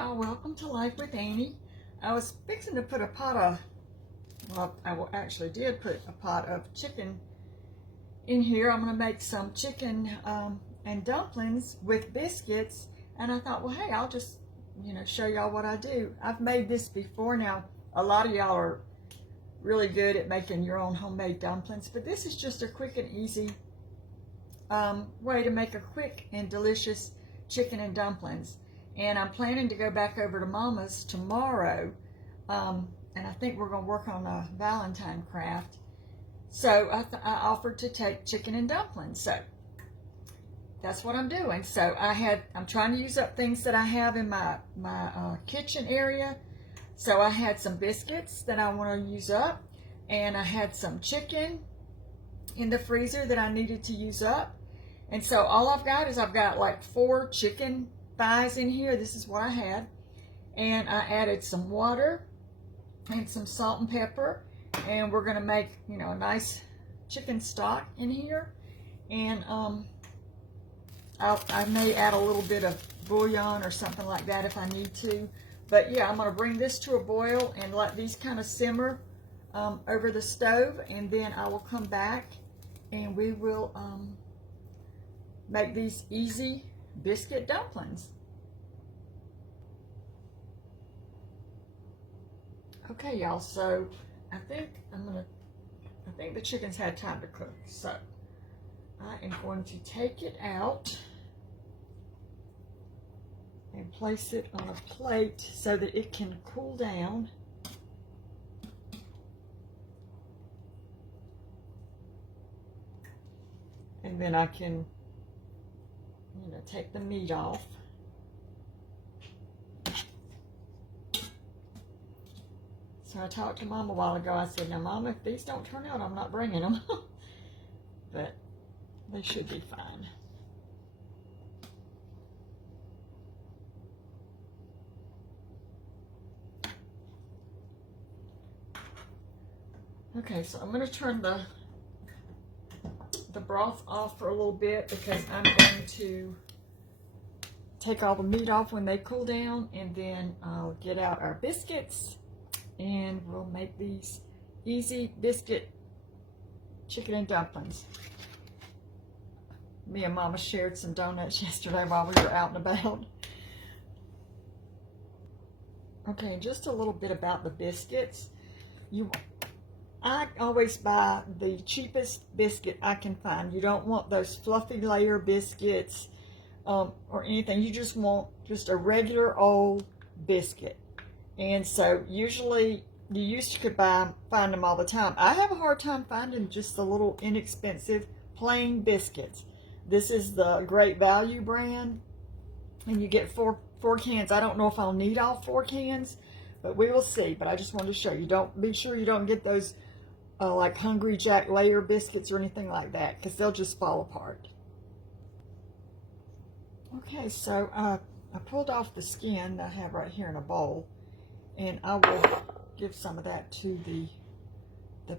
y'all, welcome to Life with Annie. I was fixing to put a pot of, well, I actually did put a pot of chicken in here. I'm going to make some chicken and dumplings with biscuits. And I thought, well, hey, I'll just, show y'all what I do. I've made this before. Now, a lot of y'all are really good at making your own homemade dumplings, but this is just a quick and easy way to make a quick and delicious chicken and dumplings. And I'm planning to go back over to Mama's tomorrow, and I think we're going to work on a Valentine craft. So I offered to take chicken and dumplings. So that's what I'm doing. So I'm trying to use up things that I have in my kitchen area. So I had some biscuits that I want to use up, and I had some chicken in the freezer that I needed to use up. And so all I've got like 4 chicken thighs in here. This is what I had. And I added some water and some salt and pepper. And we're going to make, a nice chicken stock in here. And I may add a little bit of bouillon or something like that if I need to. But yeah, I'm going to bring this to a boil and let these kind of simmer over the stove. And then I will come back and we will make these easy biscuit dumplings. Okay, y'all, so I think the chicken's had time to cook. So I am going to take it out and place it on a plate so that it can cool down. And then I can take the meat off. So I talked to Mom a while ago. I said, now Mama, if these don't turn out, I'm not bringing them. But they should be fine. Okay, so I'm going to turn the broth off for a little bit because I'm going to take all the meat off when they cool down, and then I'll get out our biscuits and we'll make these easy biscuit chicken and dumplings. Me and Mama shared some donuts yesterday while we were out and about. Okay, just a little bit about the biscuits. I always buy the cheapest biscuit I can find. You don't want those fluffy layer biscuits or anything. You just want just a regular old biscuit. And so usually you could find them all the time. I have a hard time finding just the little inexpensive plain biscuits. This is the Great Value brand, and you get four cans. I don't know if I'll need all 4 cans, but we will see. But I just wanted to show you. Be sure you don't get those like Hungry Jack layer biscuits or anything like that, because they'll just fall apart. Okay, so I pulled off the skin that I have right here in a bowl, and I will give some of that to the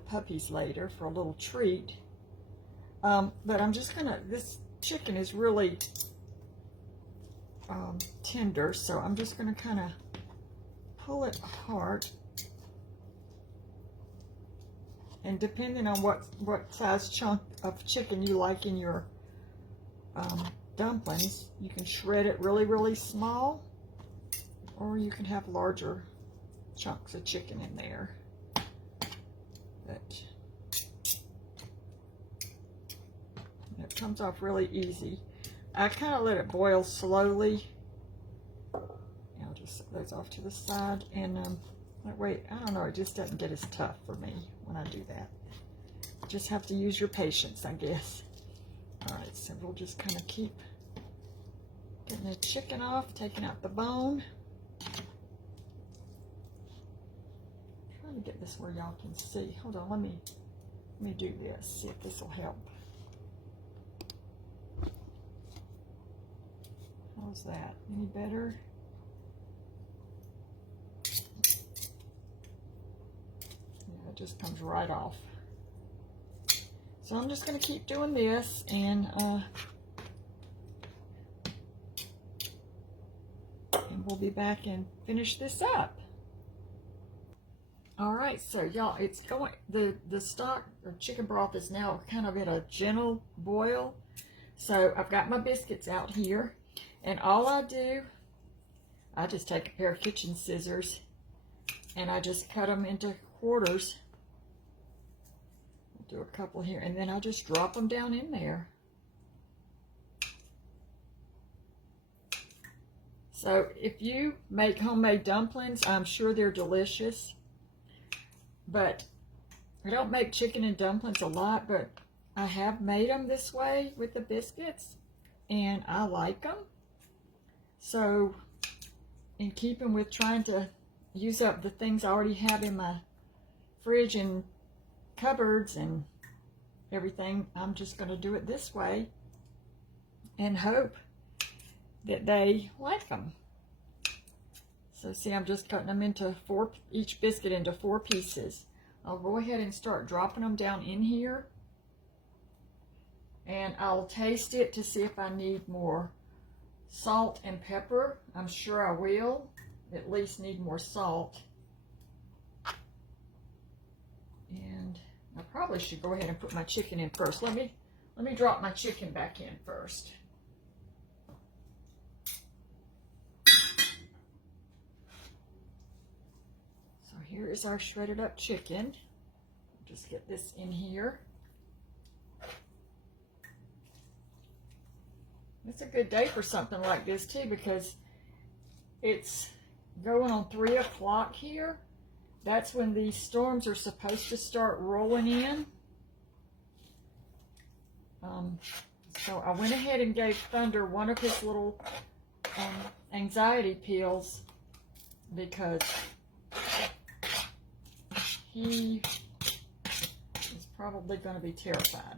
puppies later for a little treat. But I'm just gonna, this chicken is really tender, so I'm just gonna kind of pull it apart. And depending on what size chunk of chicken you like in your dumplings, you can shred it really, really small, or you can have larger chunks of chicken in there. But it comes off really easy. I kind of let it boil slowly. I'll just set those off to the side, and that way, I don't know, it just doesn't get as tough for me when I do that. You just have to use your patience, I guess. All right, so we'll just kind of keep getting the chicken off, taking out the bone. Trying to get this where y'all can see. Hold on, let me do this, see if this will help. How's that? Any better? It just comes right off. So I'm just going to keep doing this, and will be back and finish this up. All right, so y'all, it's going, the stock or chicken broth is now kind of in a gentle boil. So I've got my biscuits out here, and all I do, I just take a pair of kitchen scissors and I just cut them into quarters. I'll do a couple here, and then I'll just drop them down in there. So if you make homemade dumplings, I'm sure they're delicious. But I don't make chicken and dumplings a lot, but I have made them this way with the biscuits, and I like them. So in keeping with trying to use up the things I already have in my fridge and cupboards and everything, I'm just going to do it this way and hope that they like them. So see, I'm just cutting them into each biscuit into 4 pieces. I'll go ahead and start dropping them down in here, and I'll taste it to see if I need more salt and pepper. I'm sure I will at least need more salt. And I probably should go ahead and put my chicken in first. Let me drop my chicken back in first. So here is our shredded up chicken. Just get this in here. It's a good day for something like this too, because it's going on 3 o'clock here. That's when these storms are supposed to start rolling in. So I went ahead and gave Thunder one of his little anxiety pills, because he is probably going to be terrified.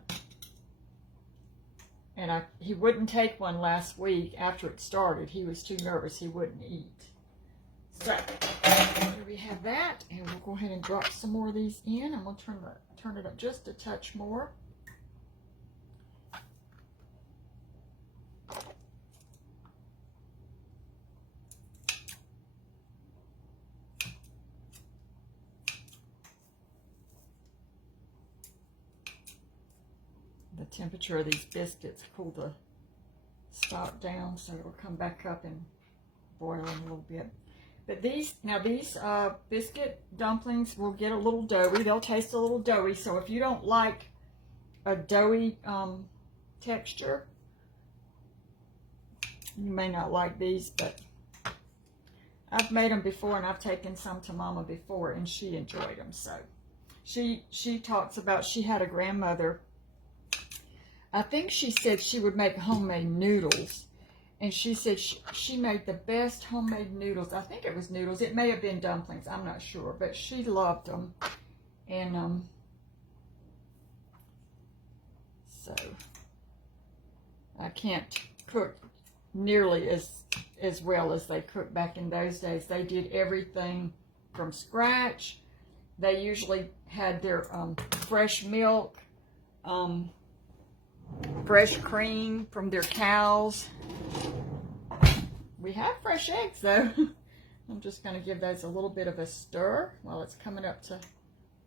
And he wouldn't take one last week after it started. He was too nervous. He wouldn't eat. So there we have that, and we'll go ahead and drop some more of these in. I'm going to turn it up just a touch more. The temperature of these biscuits cooled the stock down, so it'll come back up and boil in a little bit. But these biscuit dumplings will get a little doughy. They'll taste a little doughy. So if you don't like a doughy texture, you may not like these. But I've made them before, and I've taken some to Mama before, and she enjoyed them. So she talks about, she had a grandmother. I think she said she would make homemade noodles. And she said she made the best homemade noodles. I think it was noodles. It may have been dumplings. I'm not sure. But she loved them. And so I can't cook nearly as well as they cooked back in those days. They did everything from scratch. They usually had their fresh milk, fresh cream from their cows. We have fresh eggs though. I'm just going to give those a little bit of a stir while it's coming up to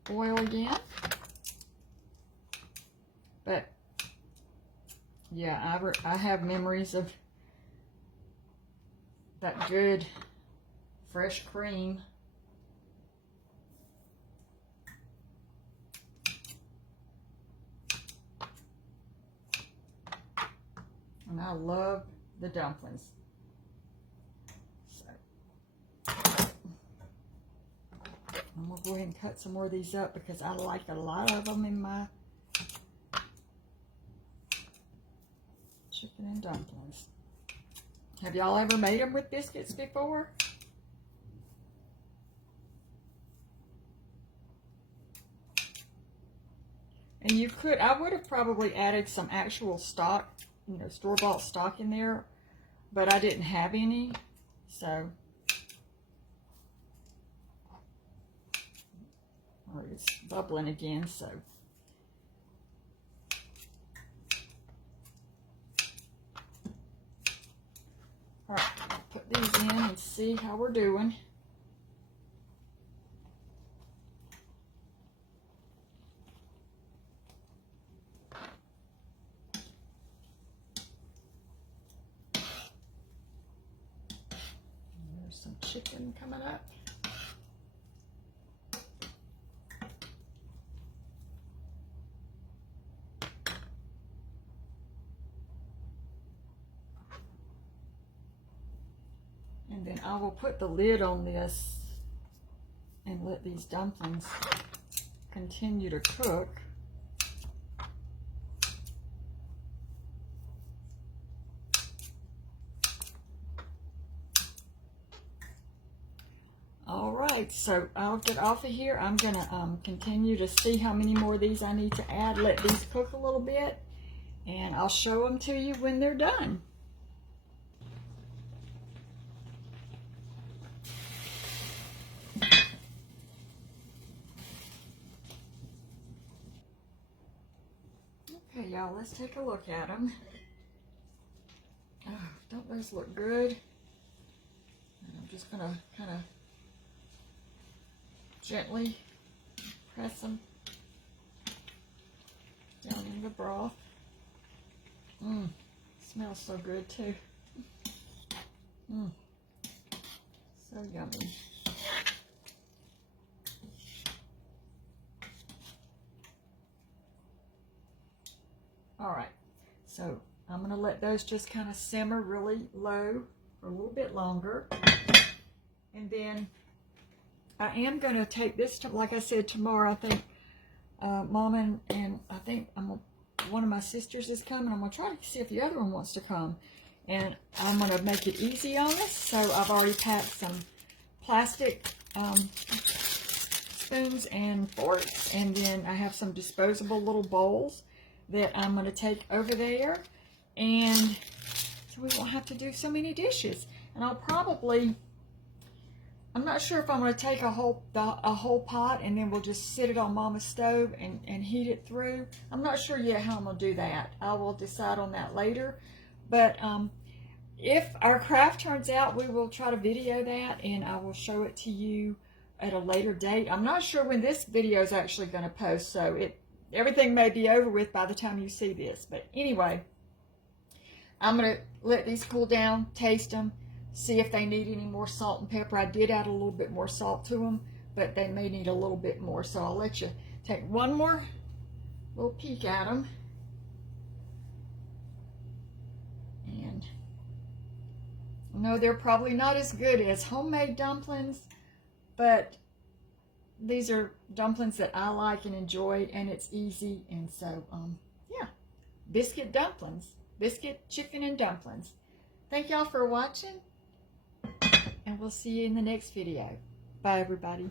boil again. But yeah, I have memories of that good fresh cream. And I love the dumplings. So I'm going to go ahead and cut some more of these up, because I like a lot of them in my chicken and dumplings. Have y'all ever made them with biscuits before? And you could, I would have probably added some actual stock, you know, store-bought stock in there, but I didn't have any, so. Or it's bubbling again, so. All right, I'll put put these in and see how we're doing. There's some chicken coming up. And then I will put the lid on this and let these dumplings continue to cook. All right, so I'll get off of here. I'm gonna continue to see how many more of these I need to add. Let these cook a little bit, and I'll show them to you when they're done. Okay, y'all, let's take a look at them. Oh, don't those look good? And I'm just gonna kind of gently press them down in the broth. Smells so good too. So yummy. All right, so I'm gonna let those just kind of simmer really low for a little bit longer. And then I am gonna take this to, like I said, tomorrow, I think Mom and I think one of my sisters is coming. I'm gonna try to see if the other one wants to come. And I'm gonna make it easy on us. So I've already packed some plastic spoons and forks, and then I have some disposable little bowls that I'm going to take over there, and so we won't have to do so many dishes. And I'll probably, I'm not sure if I'm going to take a whole pot and then we'll just sit it on Mama's stove and heat it through. I'm not sure yet how I'm going to do that. I will decide on that later. But if our craft turns out, we will try to video that, and I will show it to you at a later date. I'm not sure when this video is actually going to post, so everything may be over with by the time you see this. But anyway, I'm going to let these cool down, taste them, see if they need any more salt and pepper. I did add a little bit more salt to them, but they may need a little bit more. So I'll let you take one more little peek at them. And no, they're probably not as good as homemade dumplings, but these are dumplings that I like and enjoy, and it's easy. And so, yeah, biscuit dumplings, biscuit, chicken, and dumplings. Thank y'all for watching, and we'll see you in the next video. Bye, everybody.